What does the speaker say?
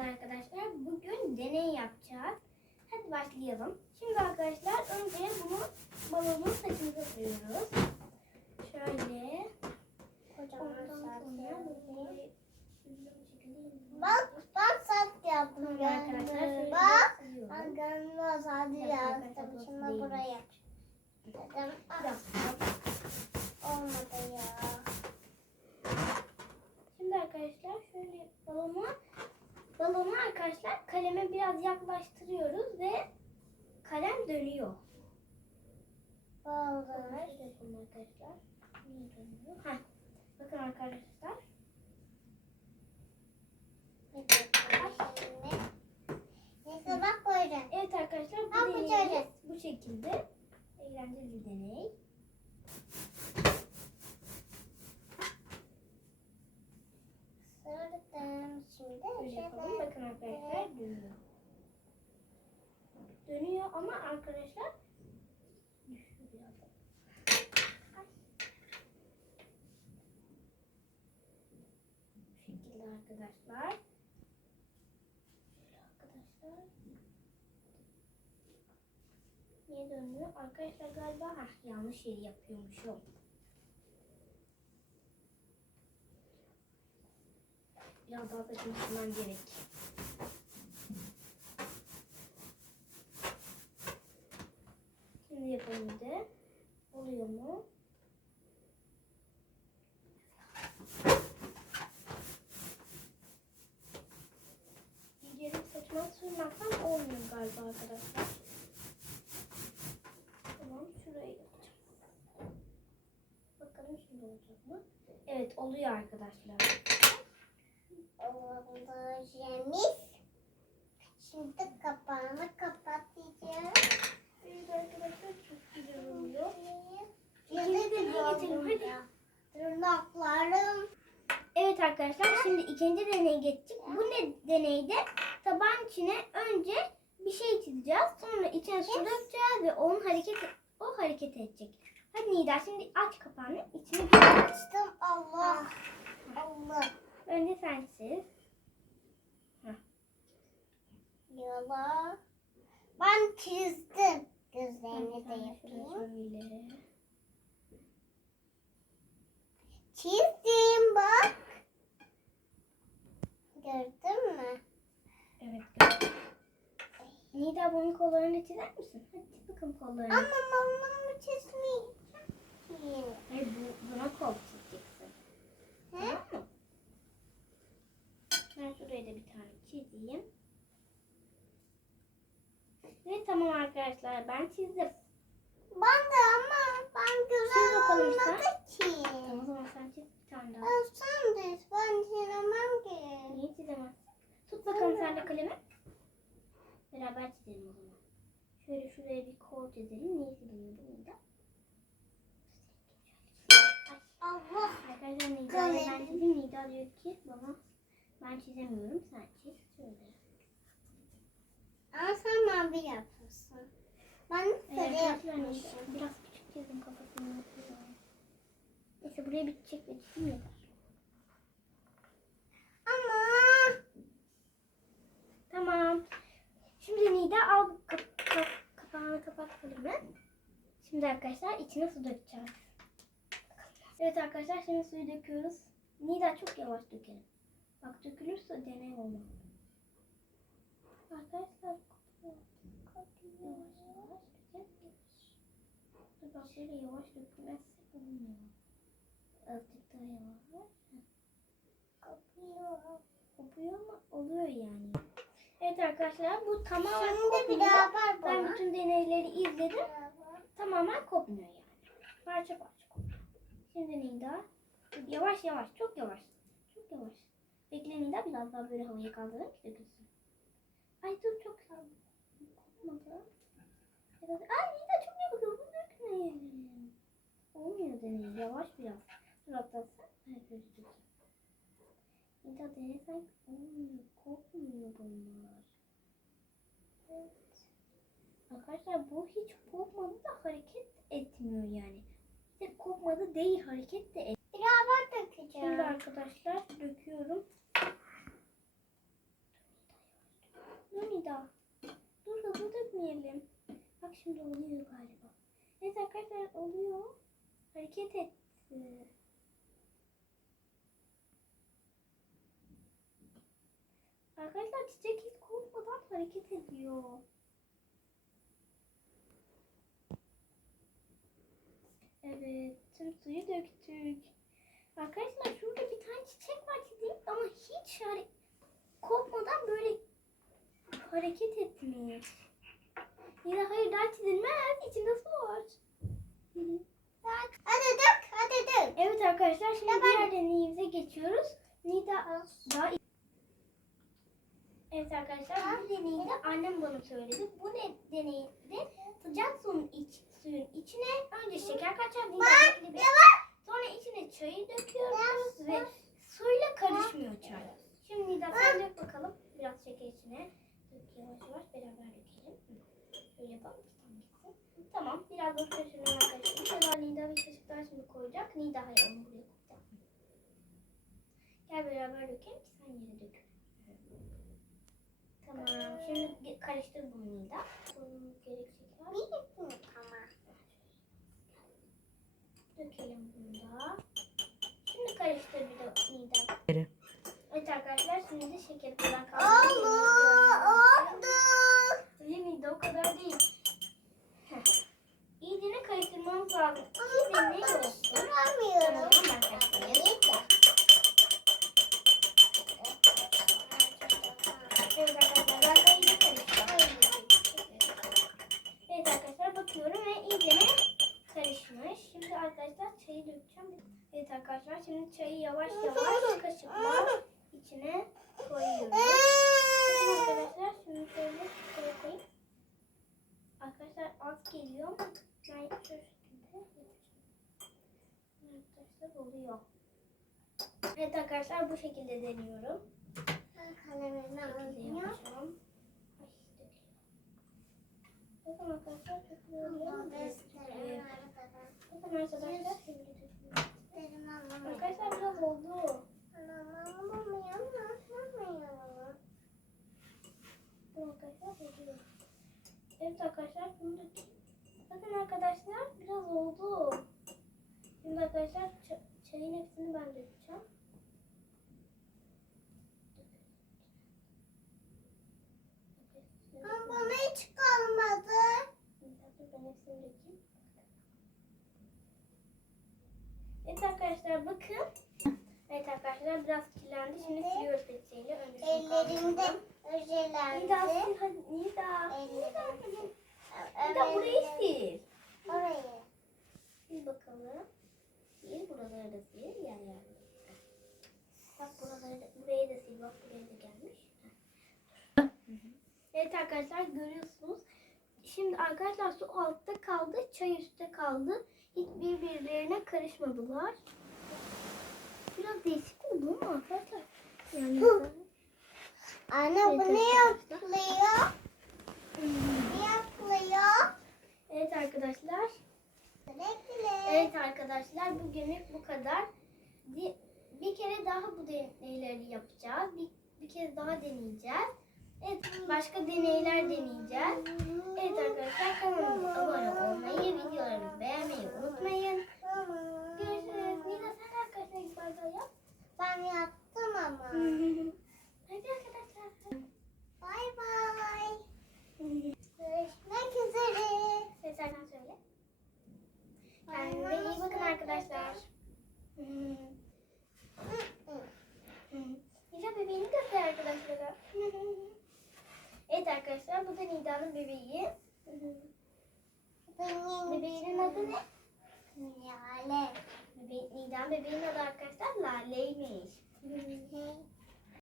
Merhabalar arkadaşlar. Bugün deney yapacağız. Hadi başlayalım. Şimdi arkadaşlar önce bunu balonun saçımıza koyuyoruz. Şöyle. Bak bak saç yaptım gördüm. Bak. Ben gönlümü saç yaptım. Şimdi buraya. Dedim. ah. Olmadı ya. Şimdi arkadaşlar şöyle balonu balonu arkadaşlar kaleme biraz yaklaştırıyoruz ve kalem dönüyor. Şöyle yapalım arkadaşlar. Heh. Bakın arkadaşlar. Neyse bak böyle. Evet arkadaşlar bu deneyimiz bu şekilde. Eğlenceli bir deney. Şimdi. Böyle yapalım. Bakın arkadaşlar dönüyor. Dönüyor ama arkadaşlar. Ay. Bu şekilde arkadaşlar. Şöyle arkadaşlar. Niye dönüyor? Arkadaşlar galiba hah, yanlış yeri yapıyormuşum. Biraz daha silmem gerek. Şimdi yapalım bir de. Oluyor mu? İyice saçma sürmezsem olmuyor galiba arkadaşlar. Tamam şuraya yapacağım. Bakalım şimdi olacak mı? Evet oluyor arkadaşlar. Şemiz. Şimdi kapağını kapatacağım. Evet arkadaşlar çok güzel oluyor. Deneye geçelim, hadi. Tırnaklarım. Evet arkadaşlar şimdi ikinci deneye geçtik. Bu ne deneyde tabağın içine önce bir şey çizeceğiz. Sonra içine su dökeceğiz ve onun hareket o hareket edecek. Hadi Nida şimdi aç kapağını. İçine bir Açtım Allah. Allah. Önce sen çiz. Yola. Ben çizdim. Gözlerini de yapayım. Çizdim bak. Gördün mü? Evet gördüm. Nida bunun kollarını çizer misin? Hadi çiz bakalım kollarını. Ama mamamı çizmeyeceğim. Hayır bu, buna kol çizeceksin. He? Tamam mı? Ben şuraya da bir tane çizeyim. Ve tamam arkadaşlar ben çizdim. Ben de ama ben güzel olmadı ki. Tamam o zaman sen çiz bir tane daha. Ben sen de ben çizemem ki. Niye çizemezsin? Tut bakalım sen de kalemi. Beraber çizelim o zaman. Şöyle şuraya bir kol çizelim. Niye çizemiyor bu da? Allah. Arkadaşlar Kalem. ben çizeyim. Nida diyor ki bana ben çizemiyorum. Sen çiz. Şöyle. Ama sen mavi yapıyorsun. Ben de sarı Evet, arkadaşlar Nida yapmışım. biraz küçük çizdim kafasını. Neyse buraya bir çiçek ve çizim yeter. Ama Tamam. Şimdi Nida al kap, kap, kapağını kapat kalemi. Şimdi arkadaşlar içine su dökeceğiz. Evet arkadaşlar şimdi suyu döküyoruz. Nida çok yavaş dökelim. Bak dökülürse deney olmaz. Arkadaşlar kopuyor. Yavaş yavaş dökelim. Dur bak böyle yavaş dökülmezse olmuyor. Azıcık daha yavaş. kopuyor. Kopuyor ama oluyor yani. Evet arkadaşlar bu tamamen Şimdi bir kopmuyor. ver Ben bana. bütün deneyleri izledim. Tamamen kopmuyor yani. Parça parça kopuyor. Şimdi Nida. Yavaş yavaş. Çok yavaş. Çok yavaş. Bekle Nida biraz daha böyle havaya kaldıralım ki dökülsün. Ay dur çok. Biraz... Ay Nida çok yavaş. Bu dökmeyelim. Olmuyor deney. Yavaş biraz. Dur atlatsın. Evet böyle dökeyim. Nida denesen olmuyor. Kopmuyor bunlar. Evet. Arkadaşlar bu hiç kopmadı da hareket etmiyor yani. İşte kopmadı değil hareket de et. Beraber dökeceğim. Şimdi arkadaşlar döküyorum. Nida. Dur hızlı dökmeyelim. Bak şimdi oluyor galiba. Evet arkadaşlar oluyor. Hareket etti. Arkadaşlar çiçek hiç korkmadan hareket ediyor. Evet, tüm suyu döktük. Arkadaşlar şurada bir tane çiçek var çizeyim ama hiç hare- korkmadan böyle hareket etmiş. Yine hayır daha çizilmez. İçinde su var. Hadi dök, hadi dök. Evet arkadaşlar şimdi ben- diğer deneyimize geçiyoruz. Nida daha Evet arkadaşlar bu deneyde annem bana söyledi. Bu ne deneyde sıcak suyun iç, suyun içine önce şeker kaçar, Nida sonra içine çayı döküyoruz ve suyla karışmıyor çay. Şimdi Nida sen dök bakalım biraz şeker içine. Yavaş yavaş beraber dökelim. Şöyle yapalım. Tamam, gitsin. Tamam biraz da karıştıralım arkadaşlar. Şöyle Nida bir kaşık daha şimdi koyacak. Nida hayır onu buraya koyacak. Gel beraber dökelim ki sen yere dök. Tamam. Şimdi karıştır bunu Nida. Bunun gerekecek var. Bir yapın ama. Dökelim bunu da. Şimdi karıştır bir de Nida. Evet arkadaşlar şimdi de şekeri falan kaldı. Oldu, oldu. Değil Nida o kadar değil. Heh. İyicene karıştırmamız lazım. İki deney olsun. Tamam Duramıyorum. ben karıştırayım. Evet arkadaşlar ben de iyice karıştırdım. Evet arkadaşlar bakıyorum ve iyicene karışmış. Şimdi arkadaşlar çayı dökeceğim. Evet arkadaşlar şimdi çayı yavaş yavaş kaşıkla içine koyuyoruz. Arkadaşlar şimdi şöyle şöyle koyayım. Arkadaşlar az geliyor ben şu şekilde yapacağım. Arkadaşlar oluyor. Evet arkadaşlar bu şekilde deniyorum. Kalemimi döküyor. Bakın arkadaşlar çok iyi oluyor. Bakın arkadaşlar şöyle döküyorum. Arkadaşlar biraz oldu. Bakın arkadaşlar oluyor. Evet arkadaşlar bunu dökeyim. Bakın arkadaşlar biraz oldu. Şimdi arkadaşlar ç- çayın hepsini ben dökeceğim. Bana hiç kalmadı. Ben hepsini dökeyim. Evet arkadaşlar bakın. Evet arkadaşlar biraz kirlendi. Şimdi siliyoruz peçeteyle. Önce Ellerimde kaldıralım. Nida sil hadi. Nida. Ellerim. Nida burayı sil. Orayı. Sil bakalım. Sil buraları da sil. Yer yer. Bak buraları da, burayı da sil. Bak buraya da gelmiş. Evet arkadaşlar görüyorsunuz. Şimdi arkadaşlar su altta kaldı. Çay üstte kaldı. Hiç birbirlerine karışmadılar. Biraz değişik oldu ama arkadaşlar. Yani Anne bu ne yapılıyor? Ne yapılıyor? Evet arkadaşlar. Evet arkadaşlar bugünlük bu kadar. Bir kere daha bu deneyleri yapacağız. Bir, bir kez daha deneyeceğiz. Evet başka deneyler deneyeceğiz. Evet arkadaşlar kanalımıza abone olmayı, videolarımızı beğenmeyi unutmayın. Görüşürüz. Nida sen de arkadaşlar git bay bay yap. Ben yaptım ama. Hadi arkadaşlar. Bay bay. Görüşmek üzere. Evet sen söyle. Kendinize iyi bakın arkadaşlar. Nida bebeğini göster arkadaşlara. evet arkadaşlar Nida'nın bebeği. Bebeğinin adı ne? Lale. Bebe Nida'nın bebeğinin adı arkadaşlar Lale'ymiş.